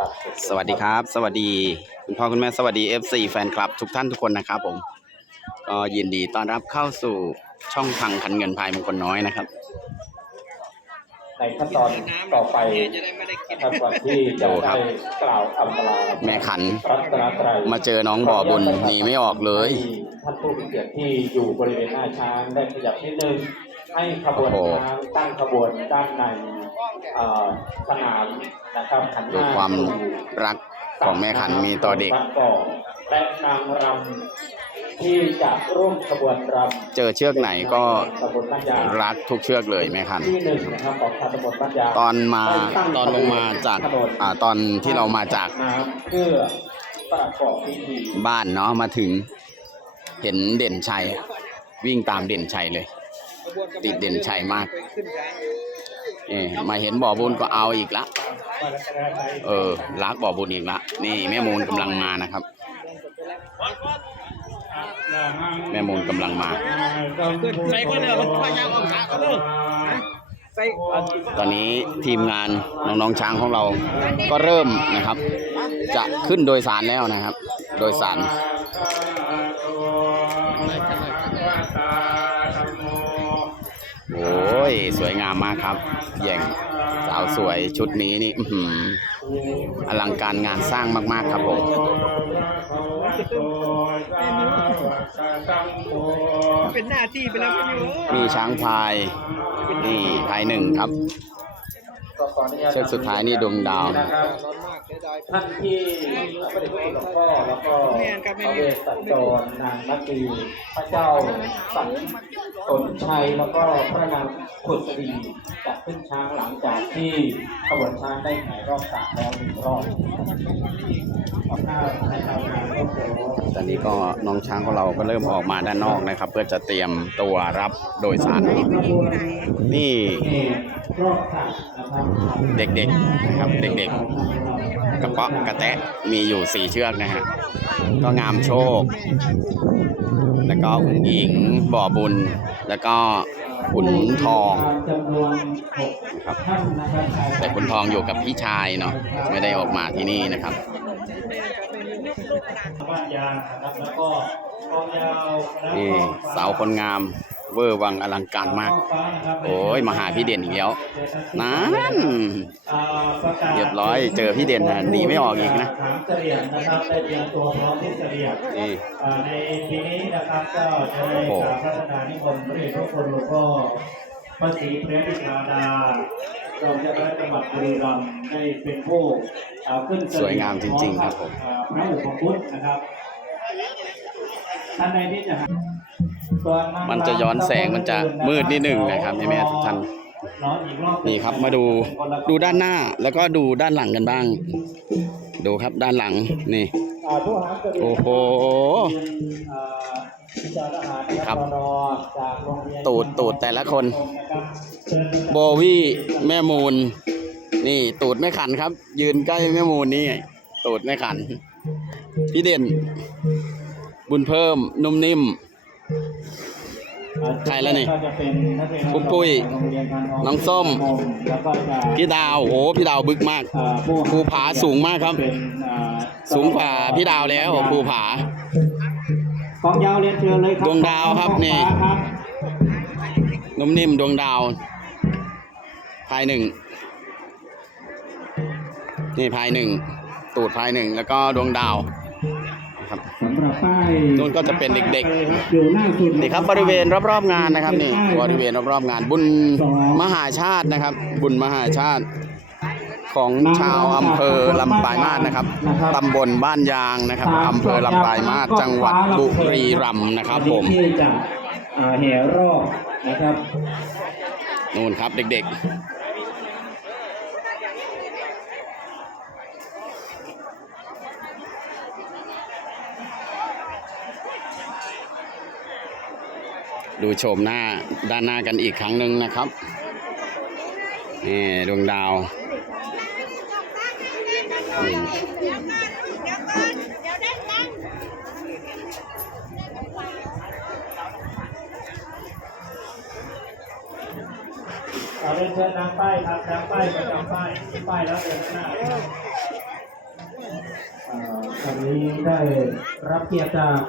ครับสวัสดีครับ สวัสดีคุณพ่อคุณแม่สวัสดี FC แฟนคลับทุกท่านทุกคนนะครับผมก็ยินดีต้อนรับเข้าสู่ช่องพังคันเงินพายมงคลน้อยนะครับ ในขั้นตอนต่อไปนะครับก่อนที่จะดูครัได้บกล่าวคำลาแม่ขัน รัตนตรัยมาเจอน้องบ่อบุญหนีไม่ออกเลย ให้ท่านผู้มีเกียรติที่อยู่บริเวณหน้าช้างได้ขยับนิดนึงให้ขบวนโอ้โห ช้างตั้งขบวนด้านในเอ่อ สนามนะครับหันหดูน้าความสู่รักของแม่ขันมีต่อเด็กวัก่อและนางรำที่จะร่วมขบวนรำเจอเชือกไหนก็ตำบลบ้านยางรักทุกเชือกเลยแม่ขันที่หนึ่งนะครับของทางตำบลบ้านยางตอนมาตอนลงมาจากอ่าตอนที่เรามาจากน้ำเพื่อประกอบพิธีบ้านเนาะมาถึงเห็นเด่นชัยวิ่งตามเด่นชัยเลย ติดเด่นชัยมาก มาเห็นบ่อบุญก็เอาอีกละเออรักบ่อบุญอีกละนี่แม่มูลกำลังมานะครับ แม่มูลกำลังมาใส่ก็เลยมันพยางออกขาก็เลยตอนนี้ทีมงานน้องๆช้างของเราก็เริ่มนะครับ จะขึ้นโดยสารแล้วนะครับ โดยสาร โอ้ ย สวยงามมากครับ แย่งสาวสวยชุดนี้นี่อื้อหืออลังการงานสร้างมาก ๆ ครับผมเป็นหน้าที่ไปแล้วไม่รู้มีช้างพาย นี่พายหนึ่งครับ เชือกสุดท้ายนี่ดวงดาวนะครับ ท่านที่พระเดชพระคุณหลวงพ่อแล้วก็พระเวสสันดรนางนักดีพระเจ้าสันสนชัยแล้วก็พระนางขุดรีจัดขึ้นช้างหลังจากที่ขบวนช้างได้แห่รอบสระแล้วหนึ่งรอบตอนนี้ก็น้องช้างของเราก็เริ่มออกมาด้านนอกนะครับ เพื่อจะเตรียมตัวรับโดยสารนี่เด็กๆนะครับเด็กๆ กระเปาะกระแตะมีอยู่สี่เชือกนะฮะก็งามโชค แล้วก็อุ๋งหญิงบ่อบุญ แล้วก็ขุนทองนะครับแต่ขุนทองอยู่กับพี่ชายเนาะไม่ได้ออกมาที่นี่นะครับนี่สาวคนงาม เวอร์วังอลังการมากฟ้านะครับโอ้ยมาหาพี่เด่นอีกแล้วนั่นอ่าประกาศเรียบร้อยเจอพี่เด่นนะหนีไม่ออกอีกนะถามเสลียงนะครับได้เตรียมตัวพร้อมที่เสลียงนี่อ่าในปีนี้นะครับก็จะได้โอ้กราบพระราชทานนิมนต์พระเดชพระคุณหลวงพ่อพระศรีเพรมิตราดารองเจ้าคณะจังหวัดบุรีรัมย์ได้เป็นผู้อ่าขึ้นเสลีงสวยงามจริง ๆ ครับผมอ่าพระอุปคุตนะครับท่านใดที่จะหาส่วนาง มันจะย้อนแสงมันจะมืดนิดหนึ่งนะครับแม่ทุกท่านนี่ครับมาดูดูด้านหน้าแล้วก็ดูด้านหลังกันบ้าง ดูครับด้านหลังนี่โอ้โหครับตูดตูดแต่ละคน โบวี่แม่มูล นี่ตูดไม่ขันครับ ยืนใกล้แม่มูลนี่ตูดไม่ขัน พี่เด่น บุญเพิ่มนุ่มนิ่ม ใครแล้วนี่ก็จะเป็นนักเรียนปุ้มปุ้ยโรงเรียนพานทน้องส้มแล้วก็จะพี่ดาวโอ้พี่ดาวบึกมากอ่าผู้ภูผาสูงมากครับเป็นอ่าสูงกว่าพี่ดาวแล้วภูผากองยาวเรียนเชิญเลยครับดวงดาวครับนี่กองฟ้าครับนุ่มนิ่มดวงดาวพายหนึ่งนี่พายหนึ่งตูดพายหนึ่งแล้วก็ดวงดาวค รับสำหรับป้ายนู่นก็จะเป็นเด็กๆอยู่หน้าสุดนี่ครับบริเวณรอบๆงานนะครับนี่บริเวณรอบๆงานบุญมหาชาตินะครับ บุญมหาชาติของชาวอำเภอลำปลายมาศนะครับ ตำบลบ้านยางนะครับอำเภอลำปลายมาศจังหวัดบุรีรัมย์นะครับผมที่จะอ่าแห่รอบนะครับนู่นครับเด็กๆ ดูโฉมหน้าด้านหน้ากันอีกครั้งหนึ่งนะครับนี่ดวงดาวเดี๋ยวก่อนเดี๋ยวก่อนเดี๋ยวได้เชิญนางป้ายครับนางป้ายประจำป้ายป้ายแล้วเดินหน้าได้รับเกียรติจาก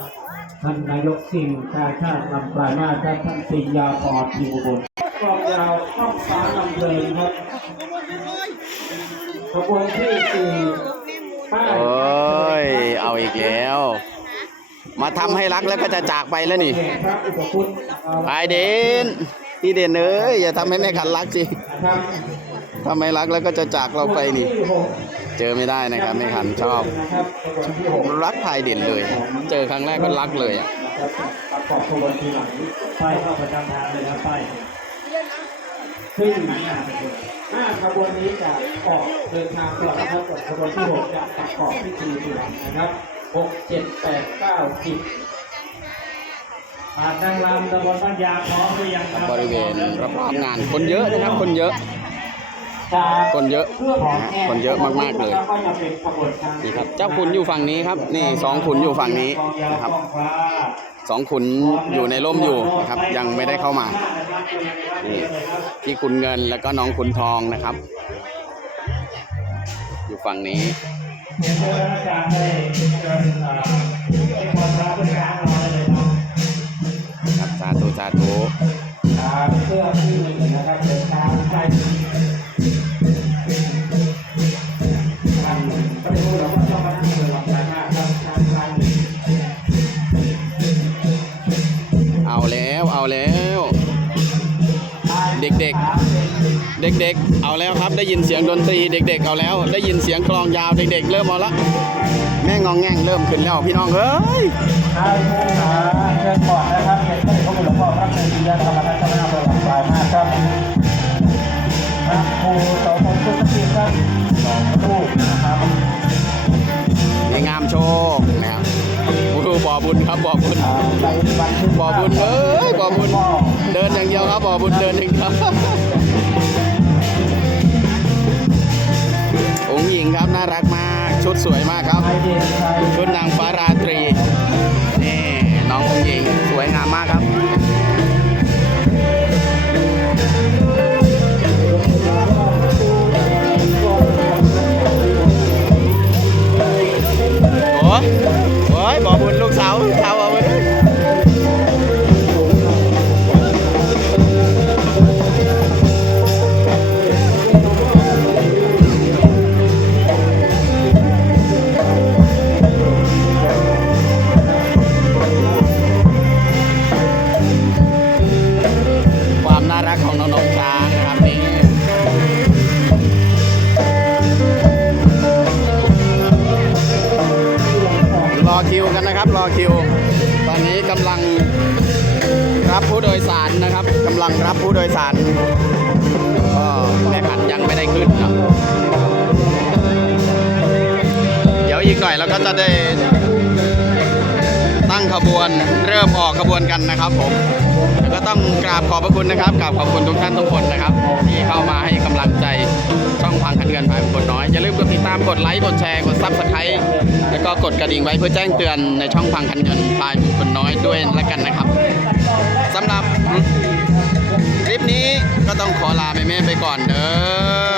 ท่านนายกสิ่งชาชาติลำปลายมาศครับท่านปิยาพรทีบุบลกองยาวช่องฟ้าลำเพลินครับขบวนที่สี่ป้ายโอ้ย เอาอีกแล้ว มาทำให้รักแล้วก็จะจากไปแล้วนี่แห่งพระอุปคุตไปเด่นพี่เด่นเอ้ยอย่าทำให้แม่ขันรักสินะครับทำให้รักแล้วก็จะจากเราไปนี่ที่หก เจอไม่ได้นะครับแม่ขันชอบนะครับขบวนที่หกรักพายเด่นเลย เจอครั้งแรกก็รักเลยอะนะครับประกอบขบวนทีหลังป้ายเข้าประจำทางเลยครับป้ายขึ้นหน้าหน้าขบวนนี้จะออกเดินทางก่อนนะครับส่วนขบวนที่หกจะประกอบพิธีทีหลังนะครับหกเจ็ดแปดเก้าสิบผ่านนางรำตำบลบ้านยางพร้อมหรือยังครับบริเวณรอบๆงานคนเยอะนะครับคนเยอะ คนเยอะคนเยอะมากๆเลยก็จะเป็นขบวนทางนี่ครับเจ้าขุนอยู่ฝั่งนี้ครับ นี่สองขุนอยู่ฝั่งนี้นะครับสองขุนอยู่ในร่มอยู่นะครับ ยังไม่ได้เข้ามานี่พี่ขุนเงินแล้วก็น้องขุนทองนะครับ อยู่ฝั่งนี้เดี๋ยวเชิญอา เอลำไส้มากครับทางไทยเอาแล้วเอาแล้ว เด็กๆ เด็กๆ เอาแล้วครับได้ยินเสียงดนตรีเด็ก ๆ เอาแล้ว ได้ยินเสียงกลองยาวเด็ก ๆ เริ่มเอาละแม่งองแง่งเริ่มขึ้นแล้วพี่น้องเอ้ยทางผู้หาเชิญก่อนนะครับเป็นพระเดชพระคุณหลวงพ่อพระครูปิยะธรรมนัสเจ้าหน้าเมืองลำปางมากครับพระครูโสพลพุทธศิษย์ครับสองรูปนะครับ มีงามโชคนะครับโอ้โหบ่อบุญครับบ่อบุญบ่อบุญเอ้ยบ่อบุญเดินอย่างเดียวครับบ่อบุญเดินอย่างเดียวองค์หญิงครับน่ารักมากชุดสวยมากครับ ชุดนางฟ้าราตรีนี่น้ององค์หญิงสวยงามมากครับ นะครับนี่รอคิวกันนะครับ รอคิว ตอนนี้กำลังรับผู้โดยสารนะครับกำลังรับผู้โดยสารก็แม่ขันยังไม่ได้ขึ้นเนาะเดี๋ยวอีกหน่อยเราก็จะได้ตั้งขบวนเริ่มออกขบวนกันนะครับผม ต้องกราบขอบพระคุณนะครับกราบขอบคุณทุกท่านทุกคนนะครับ ที่เข้ามาให้กำลังใจช่องพังคันเงินพายคนน้อย อย่าลืมกดติดตามกดไลค์กดแชร์กดซับสไครต์แล้วก็กดกระดิ่งไว้เพื่อแจ้งเตือนในช่องพังคันเงินพายคนน้อยด้วยละกันนะครับสำหรับคลิปนี้ก็ต้องขอลาแม่ๆไปก่อนเด้อ